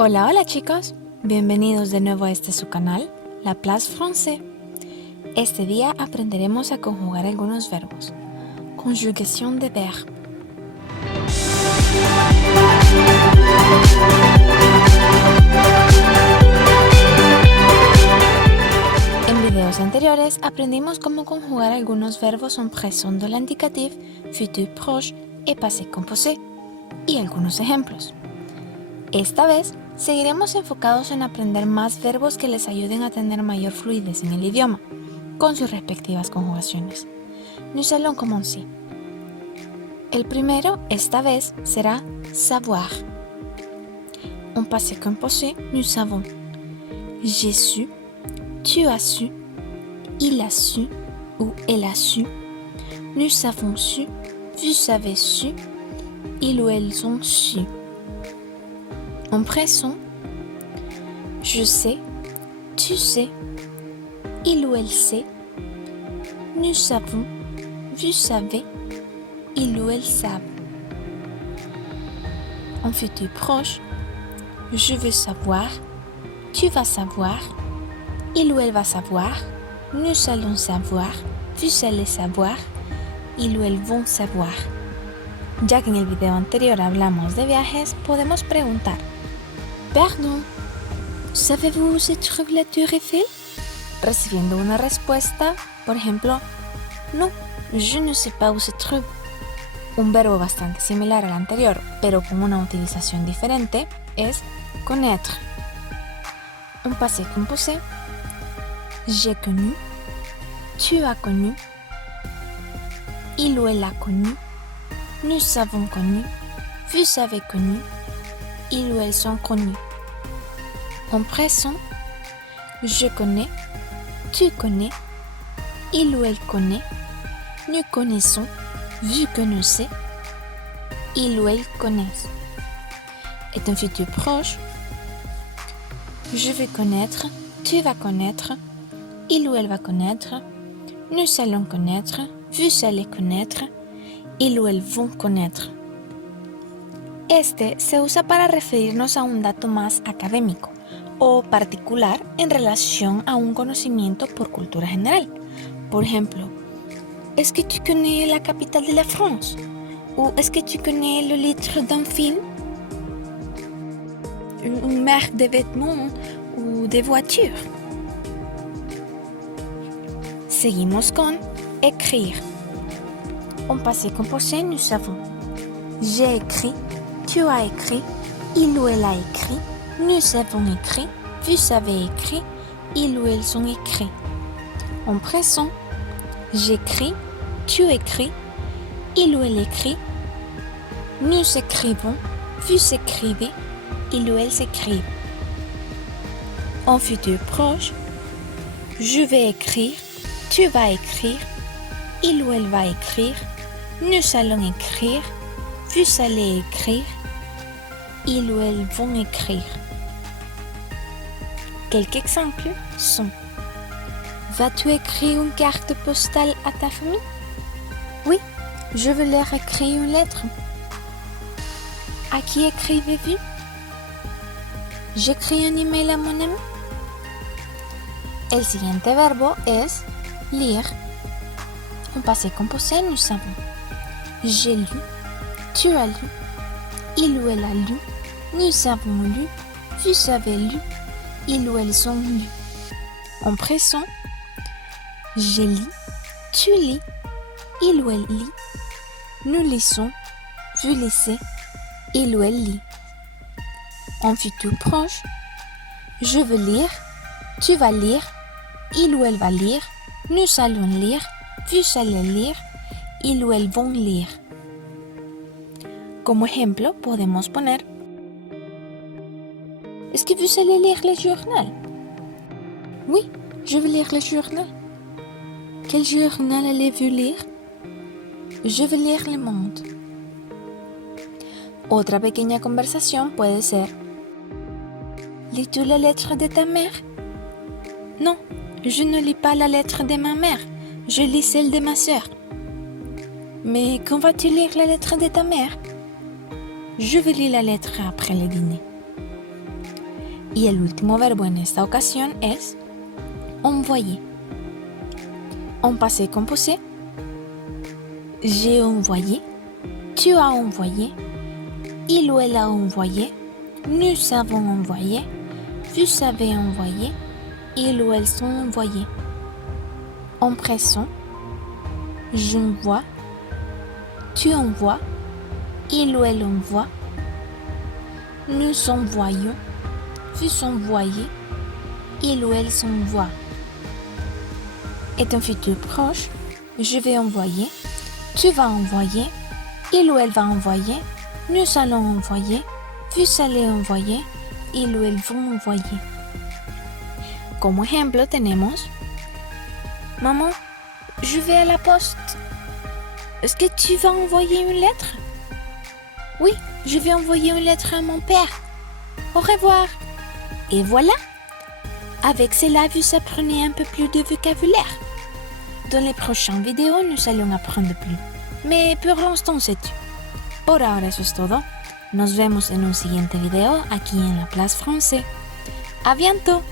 Hola, hola chicos, bienvenidos de nuevo a su canal, La Place Français. Este día aprenderemos a conjugar algunos verbos. Conjugación de verbe. En videos anteriores aprendimos cómo conjugar algunos verbos en présent de l'indicatif, futur proche y passé composé, y algunos ejemplos. Esta vez seguiremos enfocados en aprender más verbos que les ayuden a tener mayor fluidez en el idioma, con sus respectivas conjugaciones. Nous allons commencer. El primero, esta vez, será savoir. En passé composé, nous savons. J'ai su, tu as su, il a su ou elle a su. Nous avons su, vous avez su, ils ou elles ont su. En présent, je sais, tu sais, il ou elle sait, nous savons, vous savez, il ou elles savent. En futur proche, je veux savoir, tu vas savoir, il ou elle va savoir, nous allons savoir, vous allez savoir, il ou elles vont savoir. Ya que en el video anterior hablamos de viajes, podemos preguntar: Pardon, ¿savez-vous où se trouve la Tour Eiffel? Recibiendo una respuesta, por ejemplo, no, je ne sais pas où se trouve. Un verbo bastante similar al anterior, pero con una utilización diferente, es connaître. En passé composé, j'ai connu, tu as connu, il ou elle a connu, nous avons connu, vous avez connu, ils ou elles sont connus. En présent, je connais, tu connais, il ou elle connaît, nous connaissons, vous connaissez, ils ou elles connaissent. Et en futur proche, je vais connaître, tu vas connaître, il ou elle va connaître, nous allons connaître, vous allez connaître, ils ou elles vont connaître. Este se usa para referirnos a un dato más académico o particular en relación a un conocimiento por cultura general. Por ejemplo, ¿est-ce que tu connais la capitale de la France? ¿O est-ce que tu connais le titre d'un film? Une marque de vêtements ou de voitures? Seguimos con écrire. En passé composé, nous savons. J'ai écrit, tu as écrit, il ou elle a écrit, nous avons écrit, vous avez écrit, ils ou elles ont écrit. En présent, j'écris, tu écris, il ou elle écrit, nous écrivons, vous écrivez, ils ou elles écrivent. En futur proche, je vais écrire, tu vas écrire, il ou elle va écrire, nous allons écrire, vous allez écrire, ils ou elles vont écrire. Quelques exemples sont: vas-tu écrire une carte postale à ta famille? Oui, je veux leur écrire une lettre. À qui écrivez-vous? J'écris un email à mon ami. El siguiente verbo es lire. En passé composé, nous savons. J'ai lu, tu as lu, il ou elle a lu, nous avons lu, vous avez lu, ils ou elles ont lu. En présent, j'ai lu, tu lis, il ou elle lit, nous lisons, vous lisez, il ou elle lit. En futur proche, je veux lire, tu vas lire, il ou elle va lire, nous allons lire, vous allez lire, ils ou elles vont lire. Como ejemplo, podemos poner: ¿est-ce que vous allez lire le journal? Oui, je vais lire le journal. Quel journal allez-vous lire? Je vais lire Le Monde. Otra pequeña conversación puede ser: lis-tu la lettre de ta mère? Non, je ne lis pas la lettre de ma mère, je lis celle de ma sœur. Mais quand vas-tu lire la lettre de ta mère? Je vais lire la lettre après le dîner. Y el último verbo en esta ocasión es envoyer. En passé composé, j'ai envoyé, tu as envoyé, il ou elle a envoyé, nous avons envoyé, vous avez envoyé, ils ou elles sont envoyés. En présent, j'envoie, tu envoies, il ou elle envoie, nous envoyons, vous envoyez, il ou elle s'envoie. Et un futur proche, je vais envoyer, tu vas envoyer, il ou elle va envoyer, nous allons envoyer, vous allez envoyer, il ou elles vont envoyer. Como ejemplo tenemos: Maman, je vais à la poste. Est-ce que tu vas envoyer une lettre? Oui, je vais envoyer une lettre à mon père. Au revoir. Et voilà. Avec cela, vous apprenez un peu plus de vocabulaire. Dans les prochaines vidéos, nous allons apprendre plus. Mais pour l'instant, c'est tout. Por ahora eso es todo. Nos vemos en un siguiente video aquí en La Place Français. ¡A bientôt!